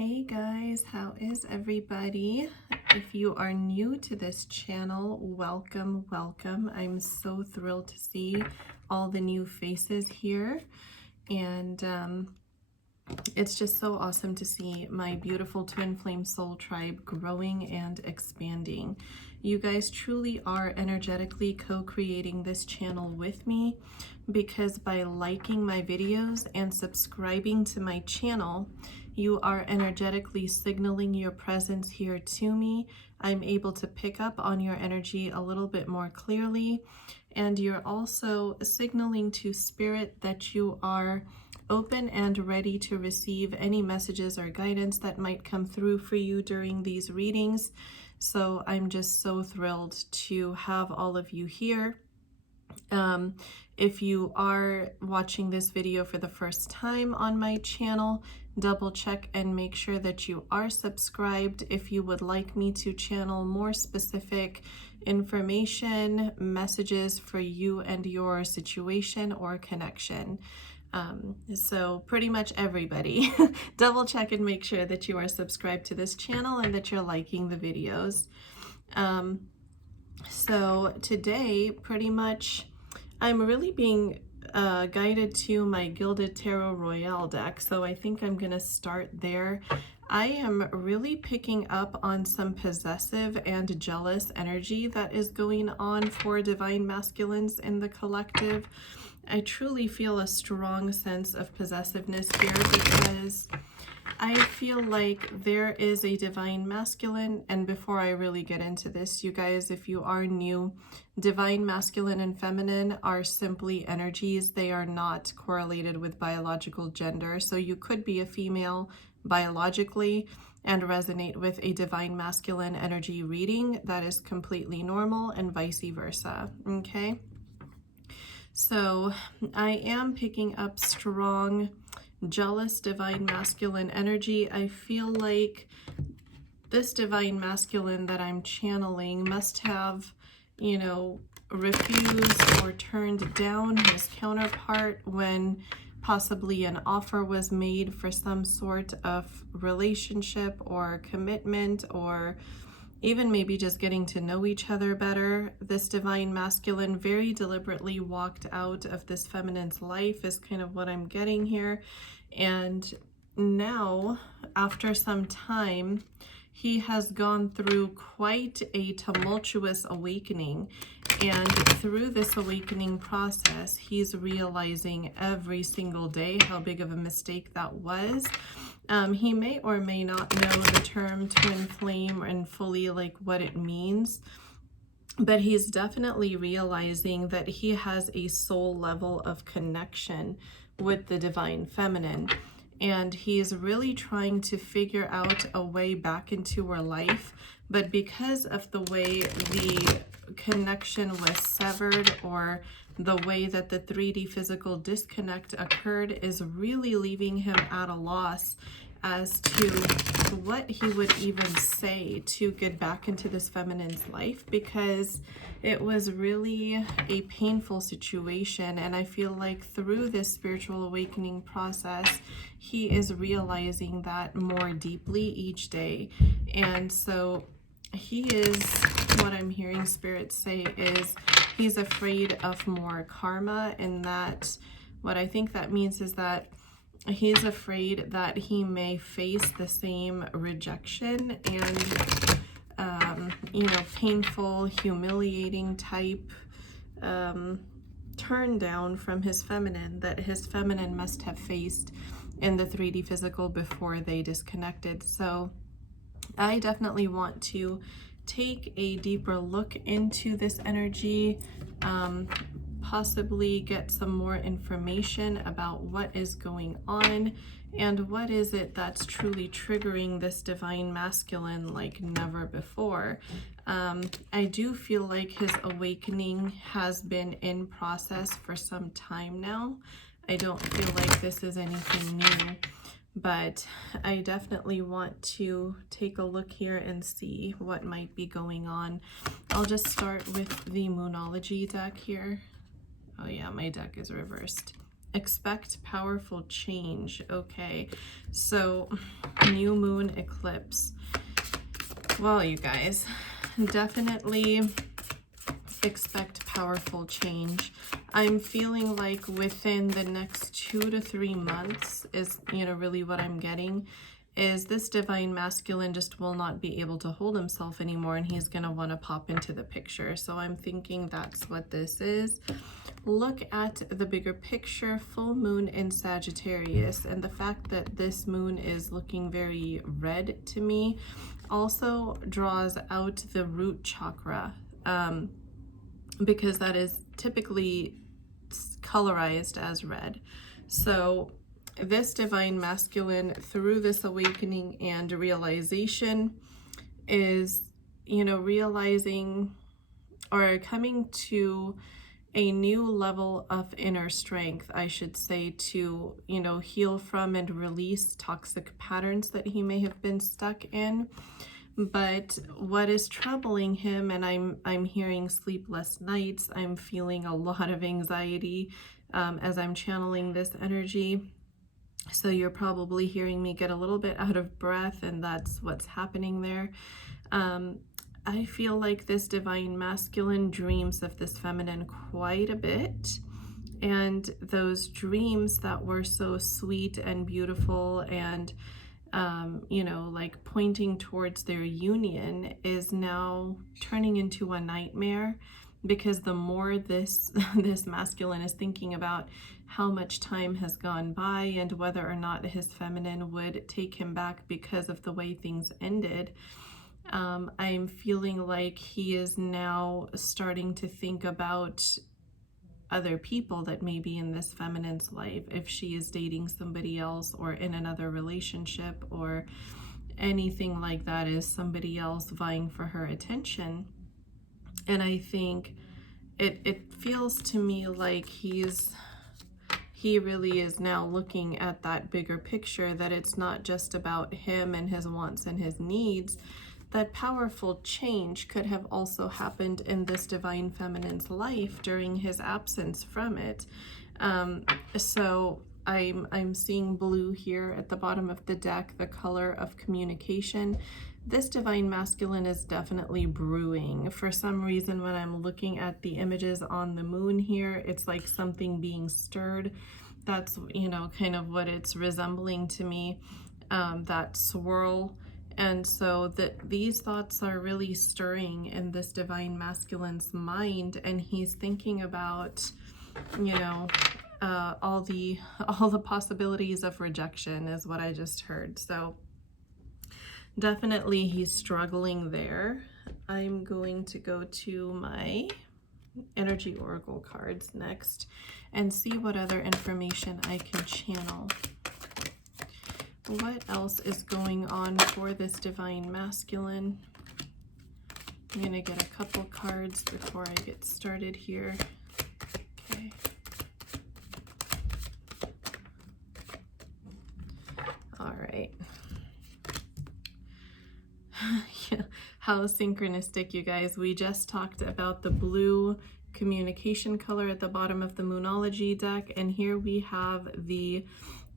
Hey guys, how is everybody? If you are new to this channel, welcome, welcome. I'm so thrilled to see all the new faces here, and it's just so awesome to see my beautiful twin flame soul tribe growing and expanding. You guys truly are energetically co-creating this channel with me, because by liking my videos and subscribing to my channel, you are energetically signaling your presence here to me. I'm able to pick up on your energy a little bit more clearly, and you're also signaling to spirit that you are open and ready to receive any messages or guidance that might come through for you during these readings. So I'm just so thrilled to have all of you here. If you are watching this video for the first time on my channel, double check and make sure that you are subscribed if you would like me to channel more specific information, messages for you and your situation or connection. So pretty much everybody, double check and make sure that you are subscribed to this channel and that you're liking the videos. So today, pretty much, I'm really being guided to my Gilded Tarot Royale deck, so I think I'm going to start there. I am really picking up on some possessive and jealous energy that is going on for divine masculines in the collective. I truly feel a strong sense of possessiveness here because I feel like there is a divine masculine, and before I really get into this, you guys, if you are new, divine masculine and feminine are simply energies. They are not correlated with biological gender. So you could be a female biologically and resonate with a divine masculine energy reading. That is completely normal, and vice versa, okay? So I am picking up strong jealous divine masculine energy. I feel like this divine masculine that I'm channeling must have, you know, refused or turned down his counterpart when possibly an offer was made for some sort of relationship or commitment, or even maybe just getting to know each other better. This divine masculine very deliberately walked out of this feminine's life is kind of what I'm getting here. And now, after some time, he has gone through quite a tumultuous awakening. And through this awakening process, he's realizing every single day how big of a mistake that was. He may or may not know the term twin flame and fully like what it means, but he's definitely realizing that he has a soul level of connection with the divine feminine. And he is really trying to figure out a way back into her life. But because of the way the connection was severed, or the way that the 3D physical disconnect occurred, is really leaving him at a loss as to what he would even say to get back into this feminine's life, because it was really a painful situation. And I feel like through this spiritual awakening process, he is realizing that more deeply each day. And so he is, what I'm hearing spirit say is, he's afraid of more karma, and that what I think that means is that he's afraid that he may face the same rejection and you know, painful, humiliating type turn down from his feminine that his feminine must have faced in the 3D physical before they disconnected. So I definitely want to take a deeper look into this energy, possibly get some more information about what is going on and what is it that's truly triggering this divine masculine like never before. I do feel like his awakening has been in process for some time now. I don't feel like this is anything new, but I definitely want to take a look here and see what might be going on. I'll just start with the Moonology deck here. Oh yeah, my deck is reversed. expect powerful change. Okay, so new moon eclipse. Well, you guys, definitely expect powerful change. I'm feeling like within the next 2 to 3 months is, really what I'm getting, is this divine masculine just will not be able to hold himself anymore, and he's going to want to pop into the picture. So I'm thinking that's what this is. Look at the bigger picture, full moon in Sagittarius, and the fact that this moon is looking very red to me also draws out the root chakra, because that is typically colorized as red. So this divine masculine, through this awakening and realization, is, realizing or coming to a new level of inner strength, I should say, to, heal from and release toxic patterns that he may have been stuck in. But what is troubling him, and I'm hearing sleepless nights, I'm feeling a lot of anxiety as I'm channeling this energy. So you're probably hearing me get a little bit out of breath, and that's what's happening there. I feel like this divine masculine dreams of this feminine quite a bit. And those dreams that were so sweet and beautiful and, like pointing towards their union is now turning into a nightmare, because the more this masculine is thinking about how much time has gone by and whether or not his feminine would take him back because of the way things ended, I'm feeling like he is now starting to think about other people that may be in this feminine's life, if she is dating somebody else or in another relationship or anything like that, is somebody else vying for her attention. And I think it feels to me like he really is now looking at that bigger picture, that it's not just about him and his wants and his needs, that powerful change could have also happened in this divine feminine's life during his absence from it. So I'm seeing blue here at the bottom of the deck, the color of communication. This divine masculine is definitely brewing. For some reason, when I'm looking at the images on the moon here, it's like something being stirred. That's, kind of what it's resembling to me, that swirl. And so these thoughts are really stirring in this divine masculine's mind, and he's thinking about, all the possibilities of rejection is what I just heard. So definitely he's struggling there. I'm going to go to my energy oracle cards next and see what other information I can channel. What else is going on for this divine masculine? I'm going to get a couple cards before I get started here. Okay. All right. How synchronistic, you guys. We just talked about the blue communication color at the bottom of the Moonology deck, and here we have the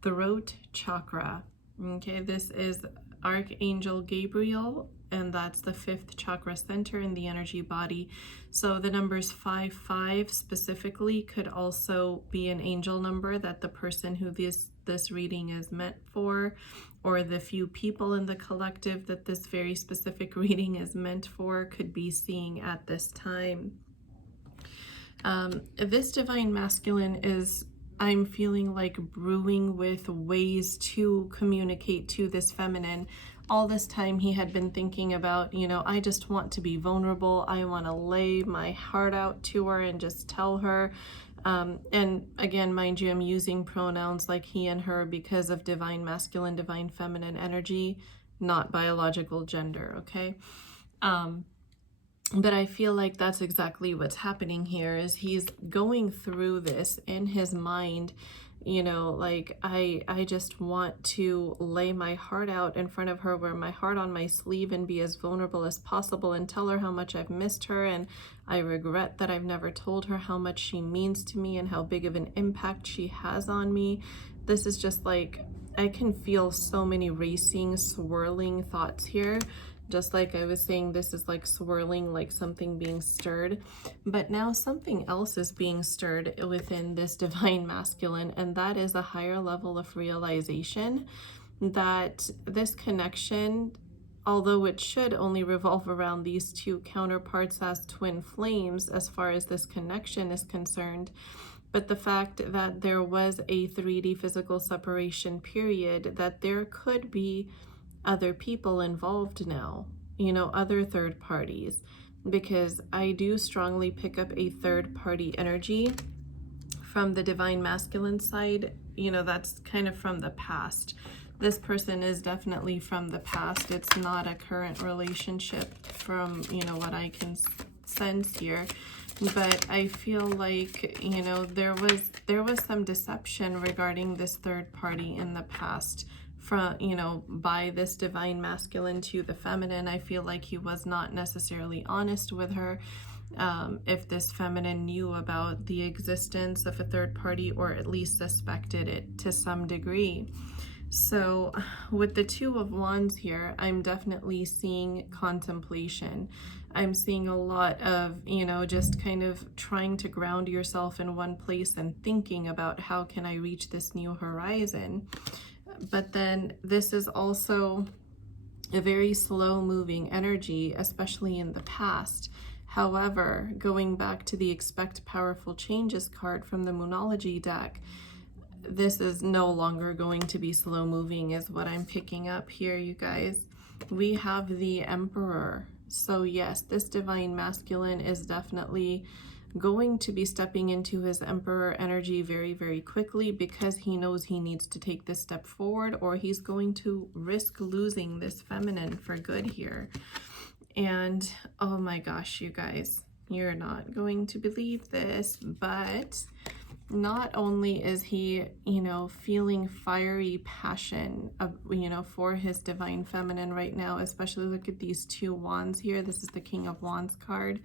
throat chakra. Okay, this is Archangel Gabriel, and that's the 5th chakra center in the energy body. So the numbers 5-5 specifically could also be an angel number that the person who this reading is meant for, or the few people in the collective that this very specific reading is meant for, could be seeing at this time. This divine masculine is, I'm feeling like, brewing with ways to communicate to this feminine. All this time he had been thinking about, I just want to be vulnerable. I want to lay my heart out to her and just tell her. And again, mind you, I'm using pronouns like he and her because of divine masculine, divine feminine energy, not biological gender, okay? But I feel like that's exactly what's happening here, is he's going through this in his mind, You know, like I just want to lay my heart out in front of her, wear my heart on my sleeve, and be as vulnerable as possible and tell her how much I've missed her, and I regret that I've never told her how much she means to me and how big of an impact she has on me. This is just like, I can feel so many racing, swirling thoughts here. Just like I was saying, this is like swirling, like something being stirred. But now something else is being stirred within this divine masculine, and that is a higher level of realization that this connection, although it should only revolve around these two counterparts as twin flames as far as this connection is concerned, but the fact that there was a 3D physical separation period, that there could be other people involved now, you know, other third parties, because I do strongly pick up a third party energy from the divine masculine side. You know, that's kind of from the past. This person is definitely from the past. It's not a current relationship from, you know, what I can sense here. But I feel like, you know, there was some deception regarding this third party in the past, from, you know, by this divine masculine to the feminine. I feel like he was not necessarily honest with her. If this feminine knew about the existence of a third party, or at least suspected it to some degree. So with the Two of Wands here, I'm definitely seeing contemplation. I'm seeing a lot of, you know, just kind of trying to ground yourself in one place and thinking about how can I reach this new horizon. But then this is also a very slow moving energy, especially in the past. However, going back to the Expect Powerful Changes card from the Moonology deck, this is no longer going to be slow moving is what I'm picking up here, you guys. We have the Emperor. So yes, this divine masculine is definitely going to be stepping into his Emperor energy very, very quickly, because he knows he needs to take this step forward, or he's going to risk losing this feminine for good here. And oh my gosh, you guys, you're not going to believe this, but not only is he, you know, feeling fiery passion of, you know, for his divine feminine right now, especially look at these two wands here. This is the King of Wands card.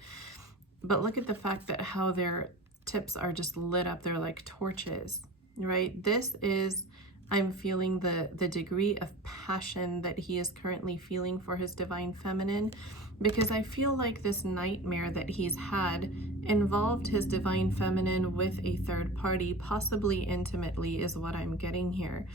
But look at the fact that how their tips are just lit up. They're like torches, right? This is, I'm feeling the degree of passion that he is currently feeling for his divine feminine, because I feel like this nightmare that he's had involved his divine feminine with a third party, possibly intimately, is what I'm getting here.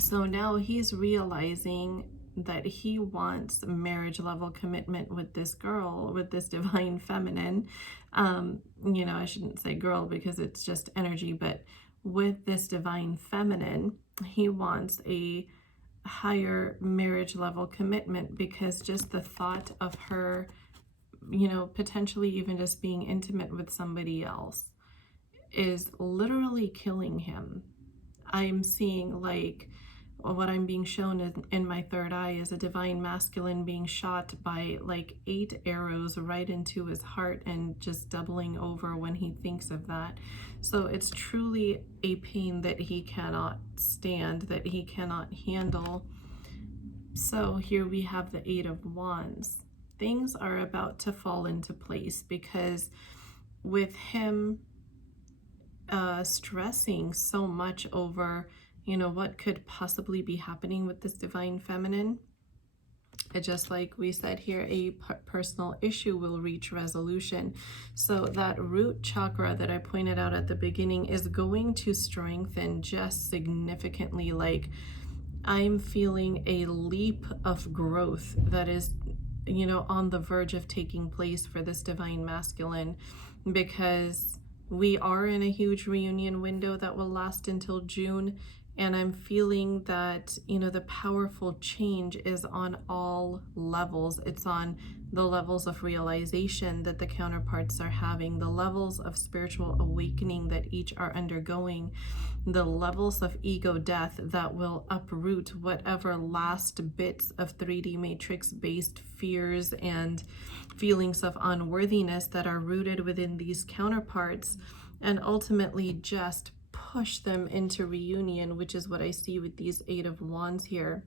So now he's realizing that he wants marriage level commitment with this girl, with this divine feminine. You know, I shouldn't say girl because it's just energy, but with this divine feminine, he wants a higher marriage level commitment, because just the thought of her, you know, potentially even just being intimate with somebody else is literally killing him. I'm seeing, like, what I'm being shown in my third eye is a divine masculine being shot by like 8 arrows right into his heart, and just doubling over when he thinks of that. So it's truly a pain that he cannot stand, that he cannot handle. So here we have the 8 of Wands. Things are about to fall into place, because with him stressing so much over, you know, what could possibly be happening with this divine feminine, just like we said here, a personal issue will reach resolution. So that root chakra that I pointed out at the beginning is going to strengthen just significantly. Like, I'm feeling a leap of growth that is, you know, on the verge of taking place for this divine masculine, because we are in a huge reunion window that will last until June. And I'm feeling that, you know, the powerful change is on all levels. It's on the levels of realization that the counterparts are having, the levels of spiritual awakening that each are undergoing, the levels of ego death that will uproot whatever last bits of 3D matrix based fears and feelings of unworthiness that are rooted within these counterparts, and ultimately just push them into reunion, which is what I see with these Eight of Wands here.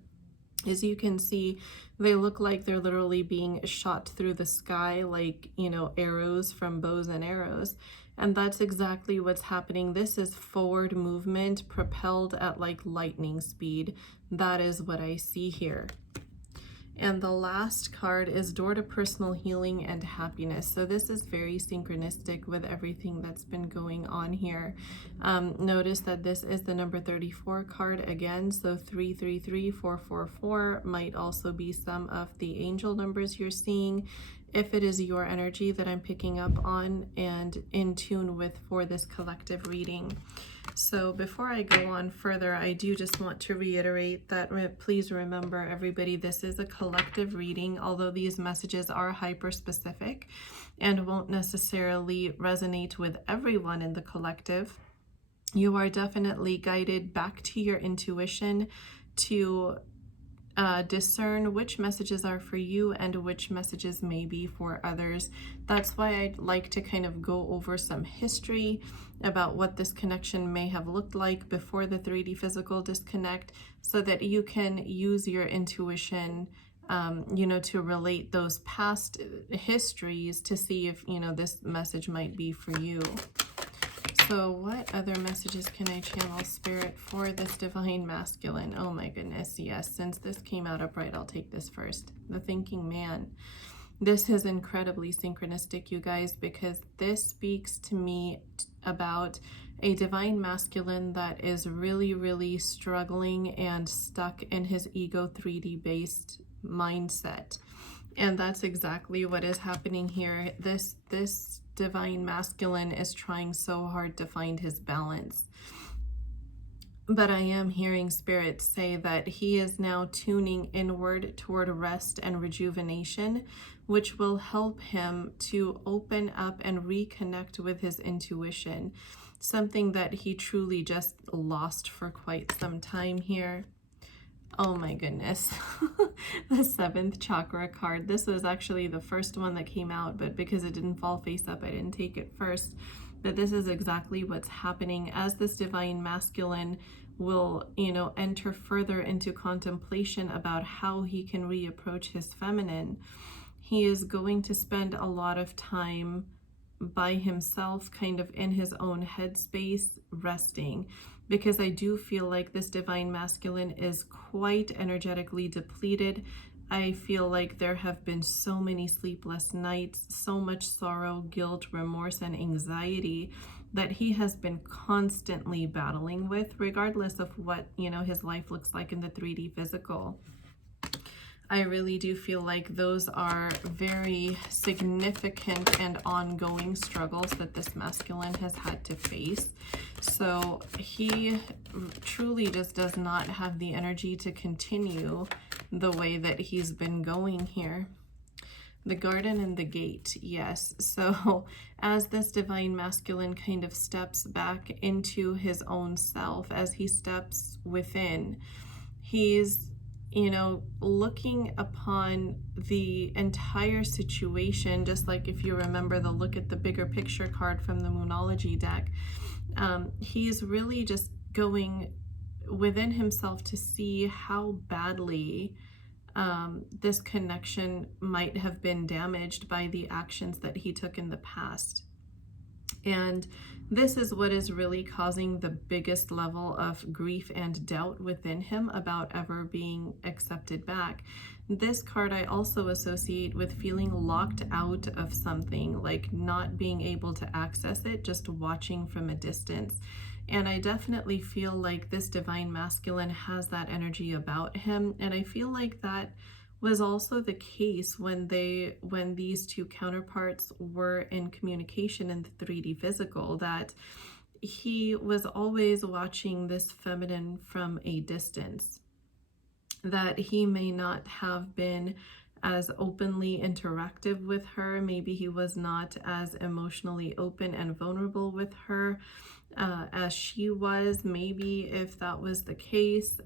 As you can see, they look like they're literally being shot through the sky like, you know, arrows from bows and arrows. And that's exactly what's happening. This is forward movement propelled at like lightning speed. That is what I see here. And the last card is Door to Personal Healing and Happiness. So this is very synchronistic with everything that's been going on here. Notice that this is the number 34 card again. So 333, 444 might also be some of the angel numbers you're seeing, if it is your energy that I'm picking up on and in tune with for this collective reading. So before I go on further, I do just want to reiterate that please remember, everybody, this is a collective reading, although these messages are hyper-specific and won't necessarily resonate with everyone in the collective. You are definitely guided back to your intuition to discern which messages are for you and which messages may be for others. That's why I'd like to kind of go over some history about what this connection may have looked like before the 3D physical disconnect, so that you can use your intuition, you know, to relate those past histories to see if, you know, this message might be for you. So what other messages can I channel, Spirit, for this divine masculine? Oh my goodness, yes. Since this came out upright, I'll take this first. The thinking man. This is incredibly synchronistic, you guys, because this speaks to me about a divine masculine that is really, really struggling and stuck in his ego 3D based mindset. And that's exactly what is happening here. This divine masculine is trying so hard to find his balance. But I am hearing Spirit say that he is now tuning inward toward rest and rejuvenation, which will help him to open up and reconnect with his intuition, something that he truly just lost for quite some time here. Oh my goodness. The 7th chakra card. This was actually the first one that came out, but because it didn't fall face up, I didn't take it first. But this is exactly what's happening as this divine masculine will, you know, enter further into contemplation about how he can reapproach his feminine. He is going to spend a lot of time by himself, kind of in his own headspace, resting, because I do feel like this divine masculine is quite energetically depleted. I feel like there have been so many sleepless nights, so much sorrow, guilt, remorse, and anxiety that he has been constantly battling with, regardless of what, you know, his life looks like in the 3D physical. I really do feel like those are very significant and ongoing struggles that this masculine has had to face. So he truly just does not have the energy to continue the way that he's been going here. The garden and the gate, yes. So as this divine masculine kind of steps back into his own self, as he steps within, he's, you know, looking upon the entire situation, just like if you remember the look at the bigger picture card from the Moonology deck. He's really just going within himself to see how badly this connection might have been damaged by the actions that he took in the past. And this is what is really causing the biggest level of grief and doubt within him about ever being accepted back. This card I also associate with feeling locked out of something, like not being able to access it, just watching from a distance. And I definitely feel like this divine masculine has that energy about him. And I feel like that was also the case when these two counterparts were in communication in the 3D physical, that he was always watching this feminine from a distance, that he may not have been as openly interactive with her. Maybe he was not as emotionally open and vulnerable with her as she was, maybe, if that was the case.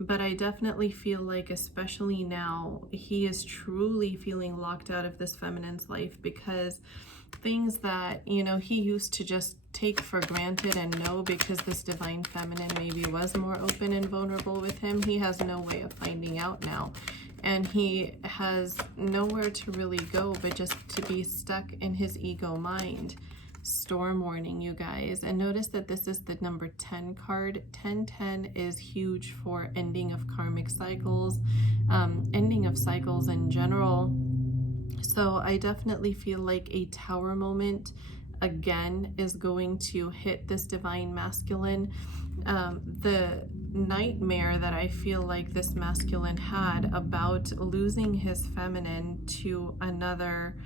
But I definitely feel like, especially now, he is truly feeling locked out of this feminine's life, because things that, you know, he used to just take for granted and know because this divine feminine maybe was more open and vulnerable with him. He has no way of finding out now. And he has nowhere to really go but just to be stuck in his ego mind. Storm warning, you guys. And notice that this is the number 10 card. 1010 is huge for ending of karmic cycles, ending of cycles in general. So I definitely feel like a tower moment again is going to hit this divine masculine. The nightmare that I feel like this masculine had about losing his feminine to another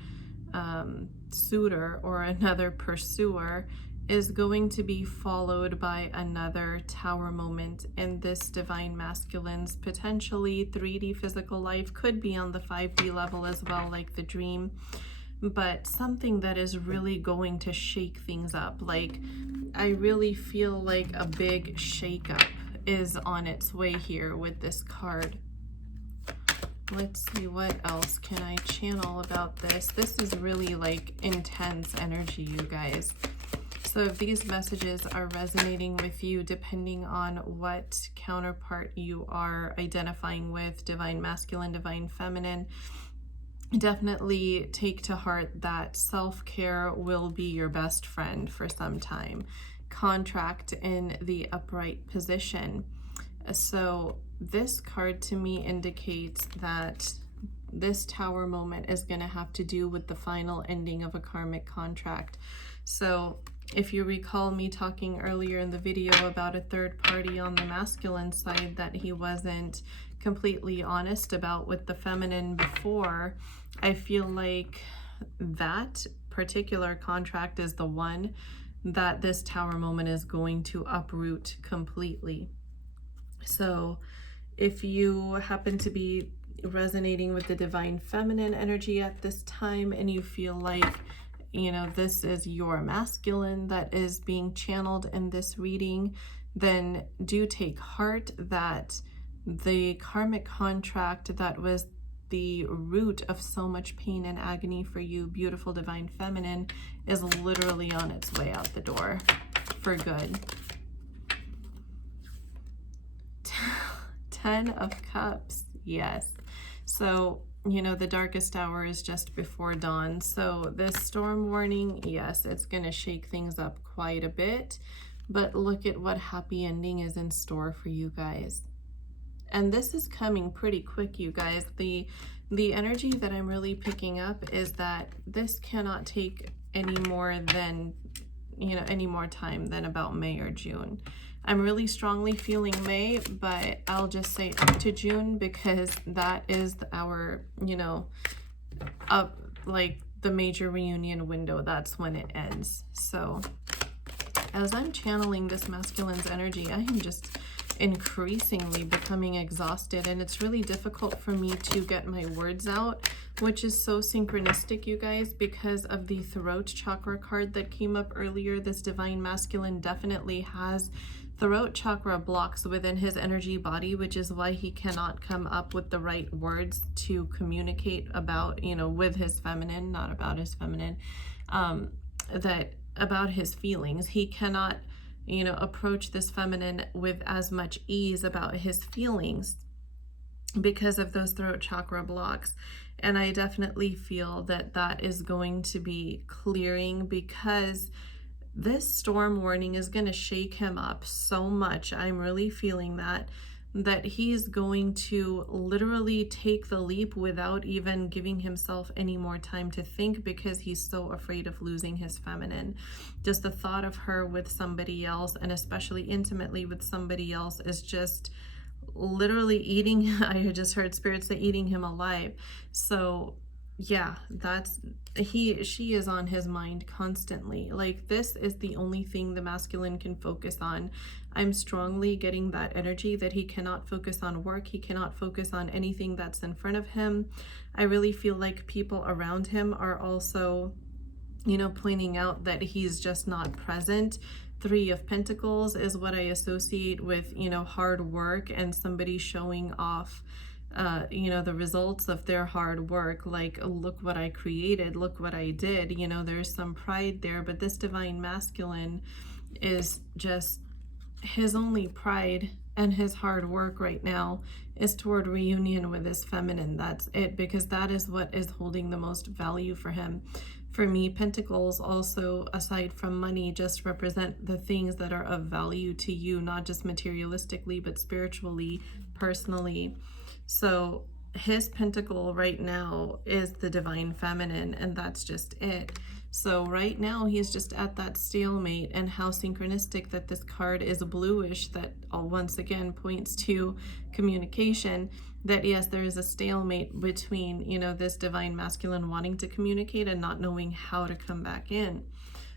suitor or another pursuer is going to be followed by another tower moment in this divine masculine's potentially 3D physical life. Could be on the 5D level as well, like the dream, but something that is really going to shake things up. Like, I really feel like a big shakeup is on its way here with this card. Let's see, what else can I channel about this? This is really like intense energy, you guys. So if these messages are resonating with you, depending on what counterpart you are identifying with, divine masculine, divine feminine, definitely take to heart that self-care will be your best friend for some time. Contract in the upright position. So this card to me indicates that this tower moment is going to have to do with the final ending of a karmic contract. So if you recall me talking earlier in the video about a third party on the masculine side that he wasn't completely honest about with the feminine before, I feel like that particular contract is the one that this tower moment is going to uproot completely. So if you happen to be resonating with the divine feminine energy at this time and you feel like, you know, this is your masculine that is being channeled in this reading, then do take heart that the karmic contract that was the root of so much pain and agony for you, beautiful divine feminine, is literally on its way out the door for good. 10 of Cups, yes. So, you know, the darkest hour is just before dawn. So this storm warning, yes, it's going to shake things up quite a bit. But look at what happy ending is in store for you guys. And this is coming pretty quick, you guys. The energy that I'm really picking up is that this cannot take any more than, you know, any more time than about May or June. I'm really strongly feeling May, but I'll just say up to June because that is our, you know, up like the major reunion window. That's when it ends. So as I'm channeling this masculine's energy, I am just increasingly becoming exhausted, and it's really difficult for me to get my words out, which is so synchronistic, you guys, because of the throat chakra card that came up earlier. This divine masculine definitely has throat chakra blocks within his energy body, which is why he cannot come up with the right words to communicate about, you know, with his feminine, not about his feminine, that about his feelings. He cannot, you know, approach this feminine with as much ease about his feelings because of those throat chakra blocks. And I definitely feel that that is going to be clearing, because this storm warning is going to shake him up so much. I'm really feeling that he's going to literally take the leap without even giving himself any more time to think, because he's so afraid of losing his feminine. Just the thought of her with somebody else, and especially intimately with somebody else, is just literally eating, I just heard spirit say eating him alive. So yeah, she is on his mind constantly. Like, this is the only thing the masculine can focus on. I'm strongly getting that energy that he cannot focus on work. He cannot focus on anything that's in front of him. I really feel like people around him are also, you know, pointing out that he's just not present. 3 of Pentacles is what I associate with, you know, hard work and somebody showing off you know, the results of their hard work, like, look what I created, look what I did. You know, there's some pride there, but this divine masculine is just, his only pride and his hard work right now is toward reunion with his feminine. That's it, because that is what is holding the most value for him. For me, pentacles also, aside from money, just represent the things that are of value to you, not just materialistically, but spiritually, personally. So his pentacle right now is the divine feminine, and that's just it. So right now he's just at that stalemate, and how synchronistic that this card is bluish, that once again points to communication, that yes, there is a stalemate between, you know, this divine masculine wanting to communicate and not knowing how to come back in.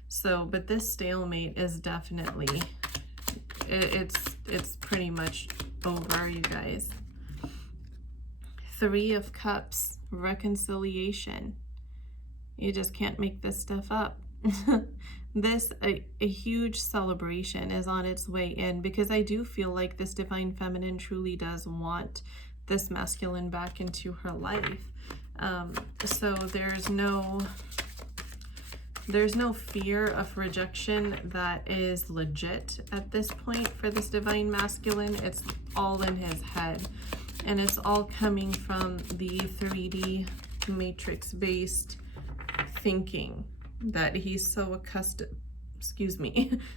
So, but this stalemate is definitely, it's pretty much over, you guys. Three of Cups, reconciliation. You just can't make this stuff up. A huge celebration is on its way in, because I do feel like this divine feminine truly does want this masculine back into her life. So there's no fear of rejection that is legit at this point for this divine masculine. It's all in his head, and it's all coming from the 3D matrix based thinking that he's so accustomed,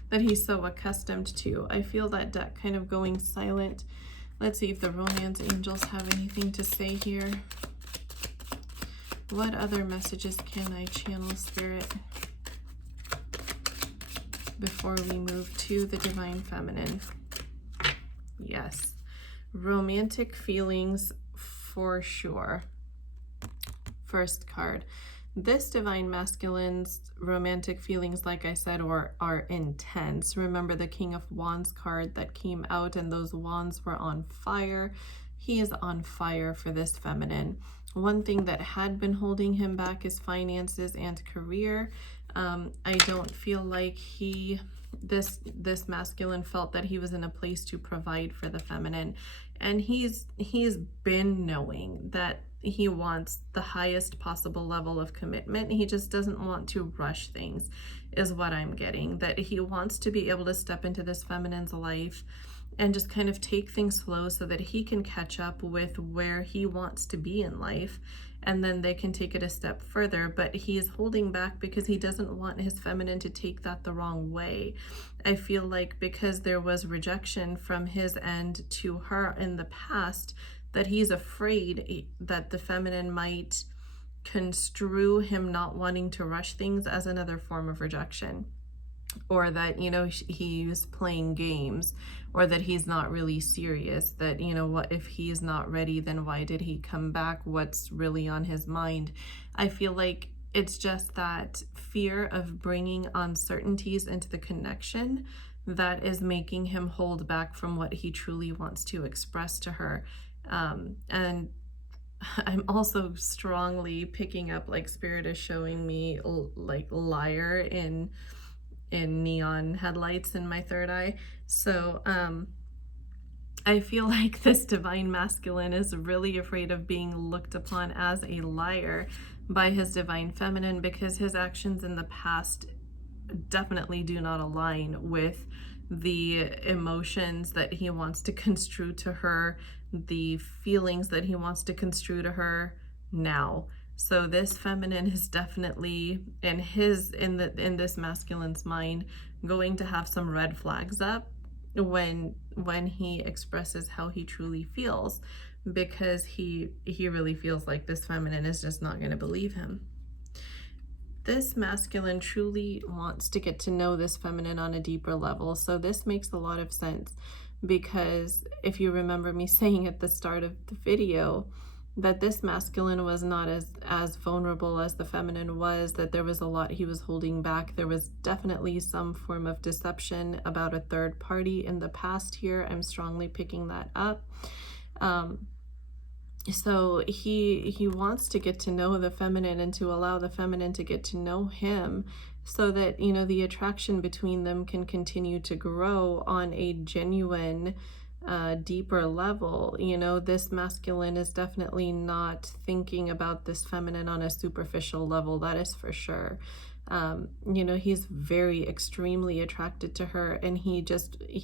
that he's so accustomed to. I feel that deck kind of going silent. Let's see if the romance angels have anything to say here. What other messages can I channel, Spirit, before we move to the divine feminine? Yes, romantic feelings for sure. First card. This divine masculine's romantic feelings, like I said, are intense. Remember the King of Wands card that came out, and those wands were on fire. He is on fire for this feminine. One thing that had been holding him back is finances and career. I don't feel like this masculine felt that he was in a place to provide for the feminine, and he's been knowing that he wants the highest possible level of commitment. He just doesn't want to rush things, is what I'm getting. That he wants to be able to step into this feminine's life and just kind of take things slow so that he can catch up with where he wants to be in life, and then they can take it a step further. But he is holding back because he doesn't want his feminine to take that the wrong way. I feel like because there was rejection from his end to her in the past, that he's afraid that the feminine might construe him not wanting to rush things as another form of rejection, or that, you know, he's playing games, or that he's not really serious, that, you know, what if he's not ready, then why did he come back, what's really on his mind. I feel like it's just that fear of bringing uncertainties into the connection that is making him hold back from what he truly wants to express to her. And I'm also strongly picking up, like, Spirit is showing me like liar in neon headlights in my third eye. So I feel like this divine masculine is really afraid of being looked upon as a liar by his divine feminine, because his actions in the past definitely do not align with the emotions that he wants to construe to her, the feelings that he wants to construe to her now. So this feminine is definitely in this masculine's mind going to have some red flags up when he expresses how he truly feels, because he really feels like this feminine is just not going to believe him. This masculine truly wants to get to know this feminine on a deeper level. So this makes a lot of sense, because if you remember me saying at the start of the video that this masculine was not as vulnerable as the feminine was, that there was a lot he was holding back. There was definitely some form of deception about a third party in the past here. I'm strongly picking that up. So he wants to get to know the feminine and to allow the feminine to get to know him, so that, you know, the attraction between them can continue to grow on a genuine deeper level. You know, this masculine is definitely not thinking about this feminine on a superficial level, that is for sure. You know, he's very extremely attracted to her, and he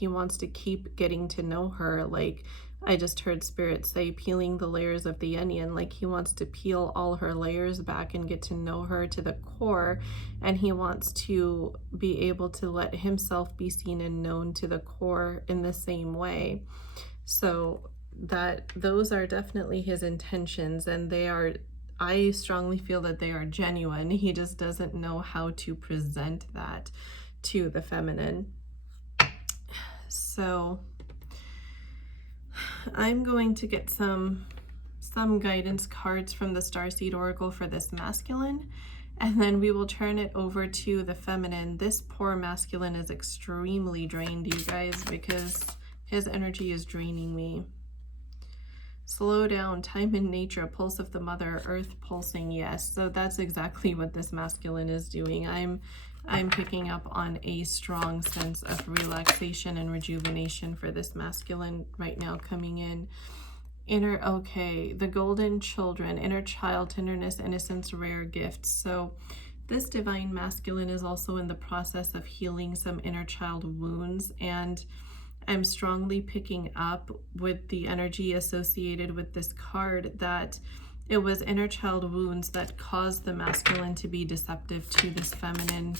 wants to keep getting to know her. Like I just heard spirit say, peeling the layers of the onion. Like he wants to peel all her layers back and get to know her to the core, and he wants to be able to let himself be seen and known to the core in the same way. So those are definitely his intentions, and I strongly feel that they are genuine. He just doesn't know how to present that to the feminine. So I'm going to get some guidance cards from the Starseed Oracle for this masculine, and then we will turn it over to the feminine. This poor masculine is extremely drained, you guys, because his energy is draining me. Slow down, time in nature, pulse of the mother, earth pulsing. Yes, so that's exactly what this masculine is doing. I'm picking up on a strong sense of relaxation and rejuvenation for this masculine right now coming in. Okay, the golden children, inner child, tenderness, innocence, rare gifts. So this divine masculine is also in the process of healing some inner child wounds, and I'm strongly picking up with the energy associated with this card that it was inner child wounds that caused the masculine to be deceptive to this feminine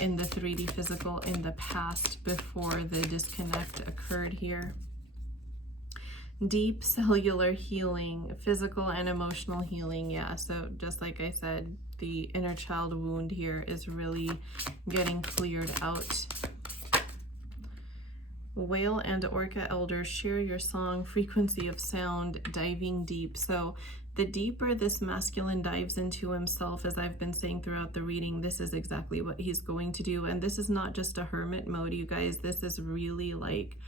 in the 3D physical in the past before the disconnect occurred here. Deep cellular healing, physical and emotional healing. Yeah, so just like I said, the inner child wound here is really getting cleared out. Whale and orca elders, share your song, frequency of sound, diving deep. So the deeper this masculine dives into himself, as I've been saying throughout the reading, this is exactly what he's going to do. And this is not just a hermit mode, you guys. This is really like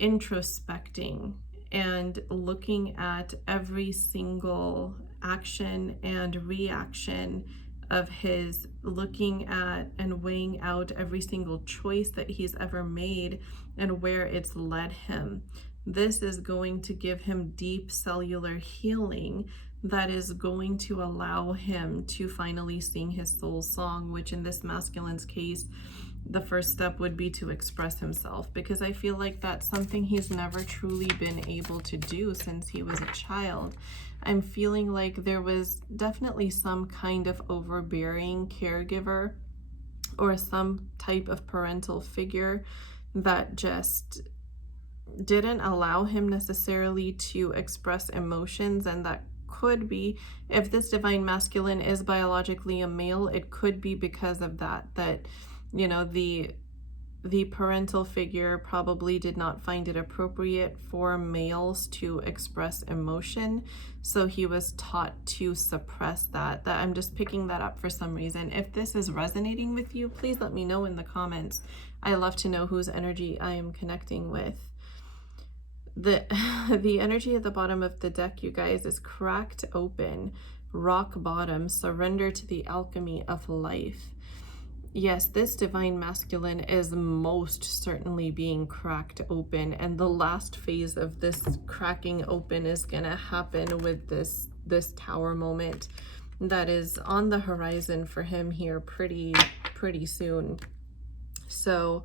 introspecting and looking at every single action and reaction of his, looking at and weighing out every single choice that he's ever made and where it's led him. This is going to give him deep cellular healing that is going to allow him to finally sing his soul song, which in this masculine's case, the first step would be to express himself, because I feel like that's something he's never truly been able to do since he was a child. I'm feeling like there was definitely some kind of overbearing caregiver or some type of parental figure that just didn't allow him necessarily to express emotions, and that could be, if this divine masculine is biologically a male, it could be because of that, you know, the parental figure probably did not find it appropriate for males to express emotion, so he was taught to suppress that. I'm just picking that up for some reason. If this is resonating with you, please let me know in the comments. I love to know whose energy I am connecting with. The energy at the bottom of the deck, you guys, is cracked open, rock bottom, surrender to the alchemy of life. Yes, this divine masculine is most certainly being cracked open, and the last phase of this cracking open is gonna happen with this tower moment that is on the horizon for him here pretty soon. So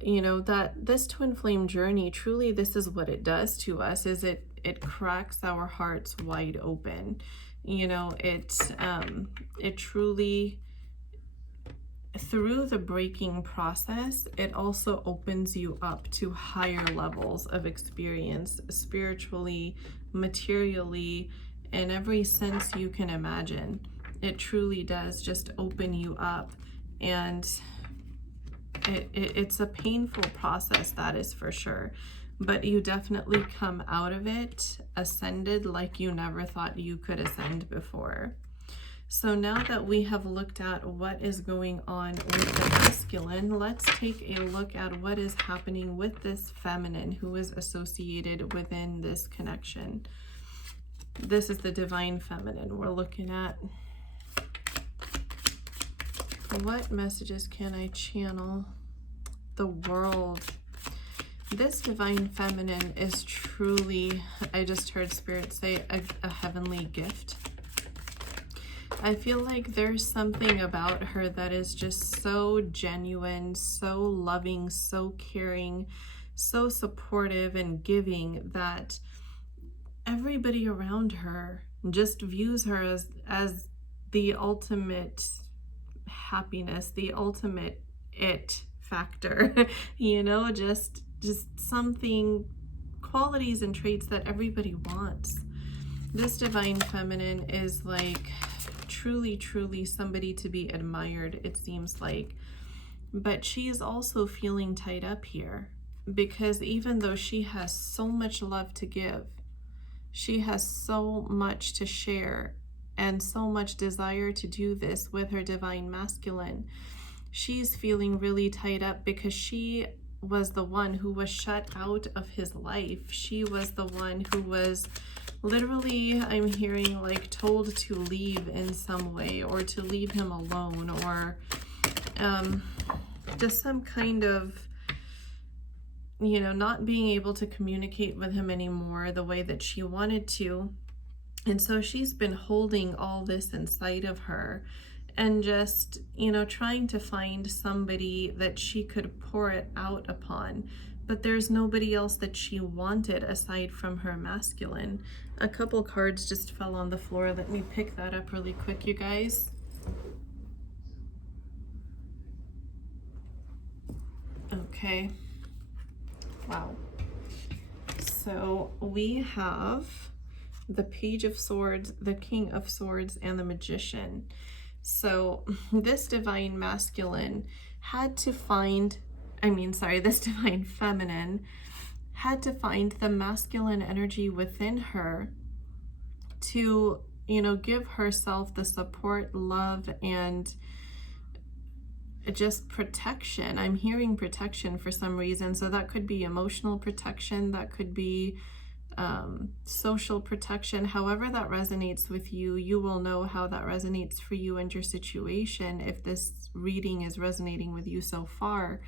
you know, that this twin flame journey, truly this is what it does to us, is it cracks our hearts wide open. You know, it truly, through the breaking process, it also opens you up to higher levels of experience, spiritually, materially, in every sense you can imagine. It truly does just open you up, and it's a painful process, that is for sure, but you definitely come out of it ascended like you never thought you could ascend before. So now that we have looked at what is going on with the masculine, let's take a look at what is happening with this feminine who is associated within this connection. This is the divine feminine we're looking at. What messages can I channel? The world. This divine feminine is truly, I just heard Spirit say, a heavenly gift. I feel like there's something about her that is just so genuine, so loving, so caring, so supportive and giving that everybody around her just views her as the ultimate happiness, the ultimate it factor, you know, just something, qualities and traits that everybody wants. This divine feminine is like truly, truly somebody to be admired, it seems like. But she is also feeling tied up here because even though she has so much love to give, she has so much to share and so much desire to do this with her divine masculine, she's feeling really tied up because she was the one who was shut out of his life. She was the one who was literally, I'm hearing, like told to leave in some way, or to leave him alone, or just some kind of, you know, not being able to communicate with him anymore the way that she wanted to. And so she's been holding all this inside of her and just, you know, trying to find somebody that she could pour it out upon. But there's nobody else that she wanted aside from her masculine. A couple cards just fell on the floor. Let me pick that up really quick, you guys. Okay. Wow. So we have the Page of Swords, the King of Swords, and the Magician. So this divine masculine had to find, this divine feminine had to find the masculine energy within her to, you know, give herself the support, love, and just protection. I'm hearing protection for some reason. So that could be emotional protection, that could be social protection. However that resonates with you, you will know how that resonates for you and your situation if this reading is resonating with you so far.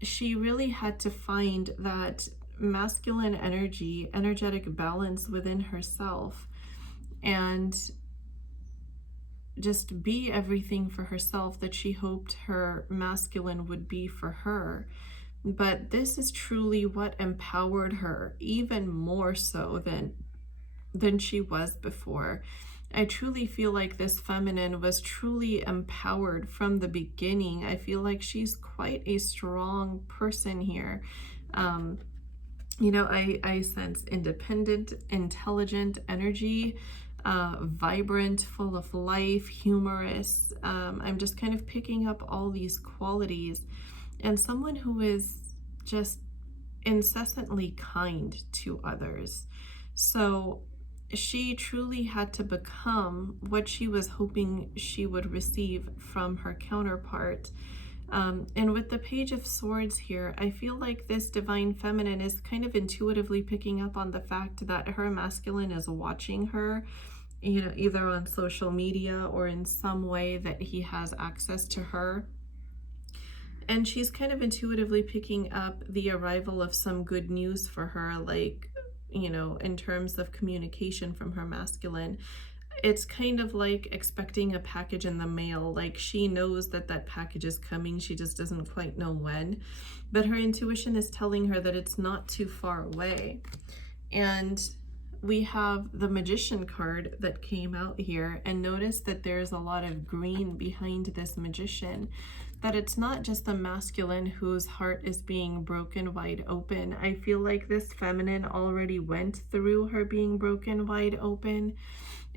She really had to find that masculine energy, energetic balance within herself, and just be everything for herself that she hoped her masculine would be for her. But this is truly what empowered her, even more so than she was before. I truly feel like this feminine was truly empowered from the beginning. I feel like she's quite a strong person here. You know, I sense independent, intelligent energy, vibrant, full of life, humorous. I'm just kind of picking up all these qualities, and someone who is just incessantly kind to others. So she truly had to become what she was hoping she would receive from her counterpart. And with the Page of Swords here, I feel like this divine feminine is kind of intuitively picking up on the fact that her masculine is watching her, you know, either on social media or in some way that he has access to her. And she's kind of intuitively picking up the arrival of some good news for her, like, you know, in terms of communication from her masculine. It's kind of like expecting a package in the mail. Like, she knows that that package is coming, she just doesn't quite know when. But her intuition is telling her that it's not too far away. And we have the Magician card that came out here, and notice that there's a lot of green behind this Magician, that it's not just the masculine whose heart is being broken wide open. I feel like this feminine already went through her being broken wide open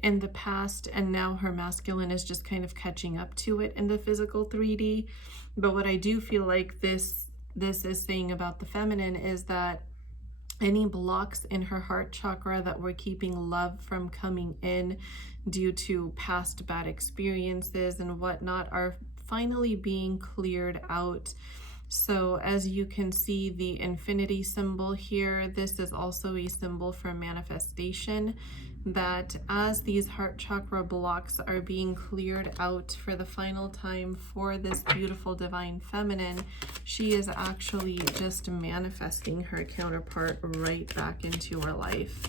in the past, and now her masculine is just kind of catching up to it in the physical 3D. But what I do feel like this is saying about the feminine is that any blocks in her heart chakra that were keeping love from coming in due to past bad experiences and whatnot are finally being cleared out. So as you can see, the infinity symbol here, this is also a symbol for manifestation. that as these heart chakra blocks are being cleared out for the final time for this beautiful divine feminine, she is actually just manifesting her counterpart right back into her life.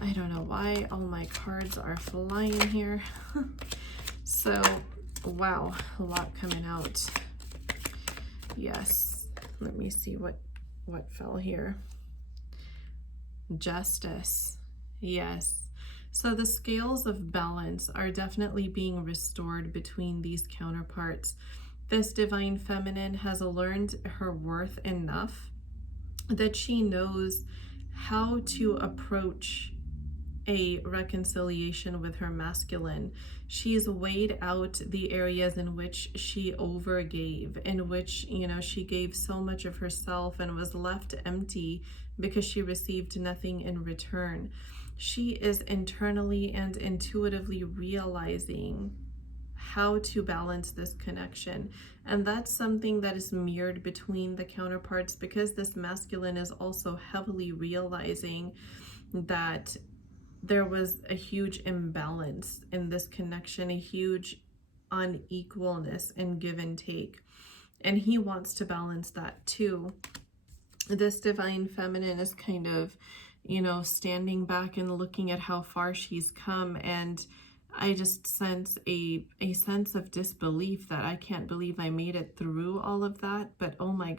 I don't know why all my cards are flying here. So, wow, a lot coming out. Yes, let me see what fell here. Justice. Yes. So the scales of balance are definitely being restored between these counterparts. This divine feminine has learned her worth enough that she knows how to approach a reconciliation with her masculine. She's weighed out the areas in which she overgave, in which, you know, she gave so much of herself and was left empty because she received nothing in return. She is internally and intuitively realizing how to balance this connection. And that's something that is mirrored between the counterparts, because this masculine is also heavily realizing that there was a huge imbalance in this connection, a huge unequalness in give and take. And he wants to balance that too. This divine feminine is kind of, you know, standing back and looking at how far she's come. And I just sense a sense of disbelief that I can't believe I made it through all of that. But oh my God.